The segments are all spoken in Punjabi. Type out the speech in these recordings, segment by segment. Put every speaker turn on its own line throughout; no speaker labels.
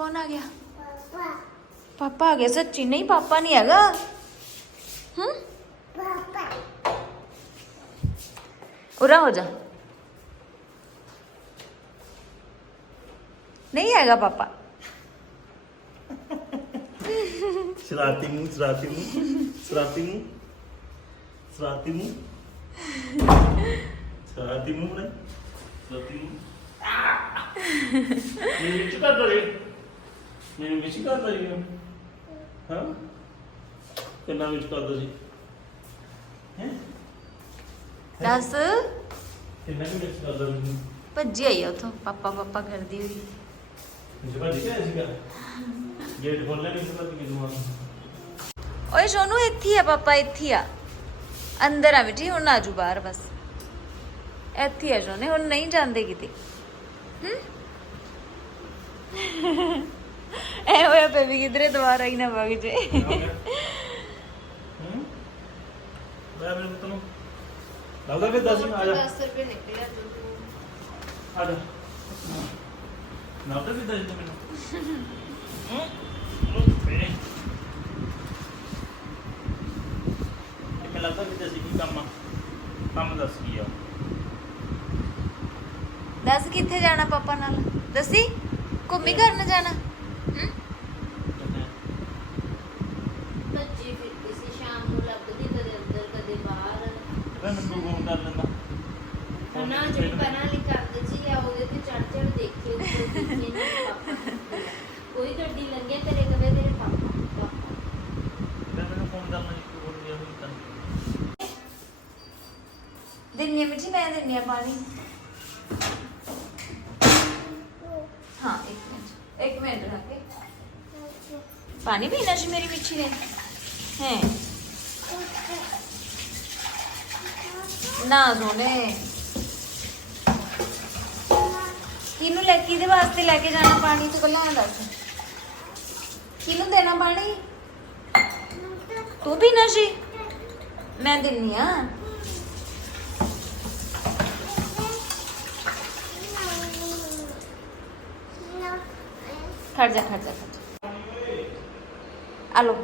ਕੌਣ ਆ ਗਿਆ ਪਾਪਾ ਆ ਗਿਆ ਸੱਚੀ ਨਹੀਂ ਪਾਪਾ ਨਹੀਂ ਹੈਗਾ ਹੂੰ ਉਰਾ ਹੋ ਜਾ ਨਹੀਂ ਹੈਗਾ ਪਾਪਾ
ਸ਼ਰਾਰਤੀ ਮੂੰਹ ਸ਼ਰਾਰਤੀ ਮੂੰਹ ਸ਼ਰਾਰਤੀ ਮੂੰਹ ਸ਼ਰਾਰਤੀ ਮੂੰਹ ਸ਼ਰਾਰਤੀ ਮੂੰਹ ਨੇ ਸ਼ਰਾਰਤੀ ਮੂੰਹ ਮੈਨੂੰ ਵਿੱਚ ਕਰਦਾ ਮੈਨੂੰ ਜੀ ਹਾਂ? ਕਿੰਨਾ ਵਿੱਚ ਕਰਦਾ ਸੀ? ਹੈ?
ਦੱਸ।
ਕਿੰਨਾ ਕੁ ਵਿੱਚ ਕਰਦਾ ਸੀ
ਭੱਜੀ ਆਈ ਆ ਉਥੋਂ ਪਾਪਾ ਪਾਪਾ ਕਰਦੀ ਹੋਈ।
ਜਿਵੇਂ ਦਿਖਿਆ ਸੀਗਾ? ਗੇਟ ਖੋਲ੍ਹਣਾ ਨਹੀਂ ਸੀ ਪਤਾ ਕਿਦੋਂ ਆਉਣਾ
ਓਏ ਸੋਨੂ ਇੱਥੇ ਹੀ ਆ ਪਾਪਾ ਇੱਥੇ ਹੀ ਆ। ਅੰਦਰ ਆ ਮਿੱਟੀ ਹੁਣ ਆਜੂ ਬਾਹਰ ਬਸ। ਇੱਥੇ ਹੀ ਆ ਸੋਨੇ ਹੁਣ ਨਹੀਂ ਜਾਂਦੇ ਕਿਤੇ। ਹੂੰ? ਐ ਹੋਇਆ ਬੇਬੀ ਕਿਧਰੇ ਦੁਬਾਰਾ ਹੀ ਨਾ ਵਗ ਜੇ।
ਹੂੰ? ਮੈਂ ਆਪਣੇ ਪੁੱਤ ਨੂੰ। ਲੱਗਦਾ ਫਿਰ 10 ਆ ਜਾ।
10 ਰੁਪਏ ਨਿਕਲਿਆ ਦੁੱਧ
ਆ ਜਾ। ਨਾ ਤਾਂ ਵੀ ਦੱਸ ਦੇ ਮੈਨੂੰ। ਹੂੰ? ਫੇ ਇਹ ਮੈਨੂੰ ਲੱਗਦਾ ਵੀ ਦੱਸ ਕੀ ਕੰਮ ਆ। ਕੰਮ ਦੱਸ ਕੀ ਆ।
ਦੱਸ ਕਿੱਥੇ ਜਾਣਾ ਪਾਪਾ ਨਾਲ? ਦੱਸੀ? ਘੁੰਮੀ ਕਰਨ ਜਾਣਾ ਹੂੰ
ਭੱਜੀ ਫਿਰਦੀ ਸੀ ਸ਼ਾਮ ਨੂੰ ਲੱਭਦੀ ਕਦੇ ਅੰਦਰ ਕਦੇ ਬਾਹਰ
ਇਹਦਾ ਮੈਨੂੰ ਫੋਨ ਕਰ ਲੈਂਦਾ
ਨਾ ਜਿਹੜੀ ਪਹਿਲਾਂ ਵਾਲੀ ਕਰਦੇ ਸੀ ਆ ਉਹਦੇ ਤੇ ਚੜ ਚੜ ਦੇਖੇ ਉੱਤੇ ਦੇਖੇ ਨਾ ਪਾਪਾ ਕਿੱਥੇ ਆ। ਕੋਈ ਗੱਡੀ ਲੰਘੇ ਤੇਰੇ ਕਵੇ ਤੇਰੇ ਪਾਪਾ ਪਾਪਾ।
ਇਹਦਾ ਮੈਨੂੰ ਫੋਨ ਕਰਨਾ ਜੀ ਕੋਈ ਹੋਰ ਨਹੀਂ ਹੋਈ ਤਾਂ।
ਦਿੰਨੀ ਆ ਮਿੱਠੀ ਮੈਂ ਦਿੰਨੀ ਆ ਪਾਣੀ। ਹਾਂ ਇੱਕ ਮਿੰਟ ਇੱਕ ਮਿੰਟ ਰੱਖ ਕੇ। ਪਾਣੀ ਪੀਣਾ ਸੀ ਮੇਰੀ ਮਿੱਠੀ ਨੇ ਹੈ। ਨਾ ਸੋਨੇ। ਕਿਹਨੂੰ ਲੈ ਕਿਹਦੇ ਵਾਸਤੇ ਲੈ ਕੇ ਜਾਣਾ ਪਾਣੀ? ਤੂੰ ਕੱਲਾ ਆ ਦੱਸ। ਕਿਹਨੂੰ ਦੇਣਾ ਪਾਣੀ? ਤੂੰ ਪੀਣਾ ਸੀ ਮੈਂ ਦਿੰਨੀ ਆ। ਖੜ ਜਾ ਖੜ ਜਾ ਖੜ ਜਾ। ਆ ਲੋ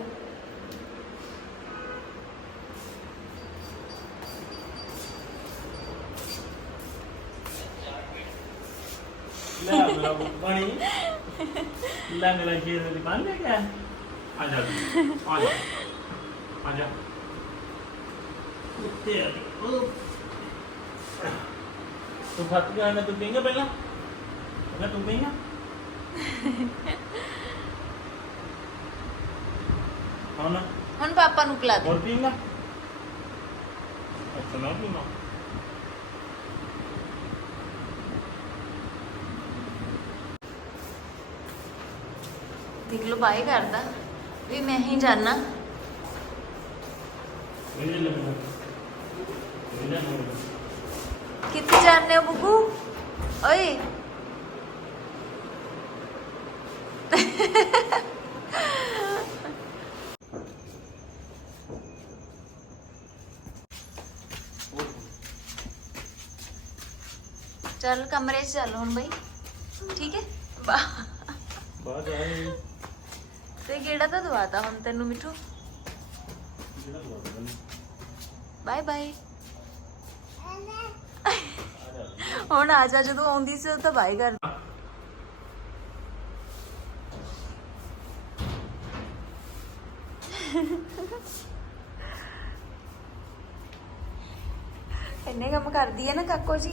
ਲੈ ਮੇਰਾ ਪਾਣੀ। ਲੰਗ ਲੈ ਕੇ ਦੇ ਪਾਣੀ ਲੈ ਕੇ ਆ। ਆ ਜਾ। ਆ ਜਾ। ਆ ਜਾ। ਉੱਤੇ ਆ। ਉਹ। ਤੂੰ ਖੱਤ ਗਿਆ ਨਾ ਤੂੰ ਪੀਂਗਾ ਪਹਿਲਾਂ? ਪਹਿਲਾਂ ਤੂੰ ਪੀਂਗਾ?
ਹੁਣ? ਪਾਪਾ ਨੂੰ ਪਿਲਾ ਦੇ।
ਹੋਰ ਪੀਂਗਾ? ਅੱਛਾ ਨਾ ਪੀਂਗਾ
ਦੇਖ ਲੋ ਬਾਈ ਕਰਦਾ ਵੀ ਮੈਂ ਹੀ ਜਾਣਾ ਕਿੱਥੇ ਜਾਣੇ ਹੋ ਬੁੱਗੂ ਓਏ। ਚੱਲ ਕਮਰੇ 'ਚ ਚੱਲ ਹੁਣ ਬਈ। ਠੀਕ ਹੈ? ਬਾ
ਬਾਅਦ ਆਏ
ਤੇ ਕਿਹੜਾ ਤਾਂ ਦਵਾਤਾ ਹੁਣ ਤੈਨੂੰ ਮਿੱਠੂ? ਬਾਏ ਬਾਏ ਹੁਣ ਆ ਜਾ ਜਦੋਂ ਆਉਂਦੀ ਸੀ ਉਦੋਂ ਤਾਂ ਬਾਏ ਕਰ ਇੰਨੇ ਕੰਮ ਕਰਦੀ ਹੈ ਨਾ ਕਾਕੋ ਜੀ।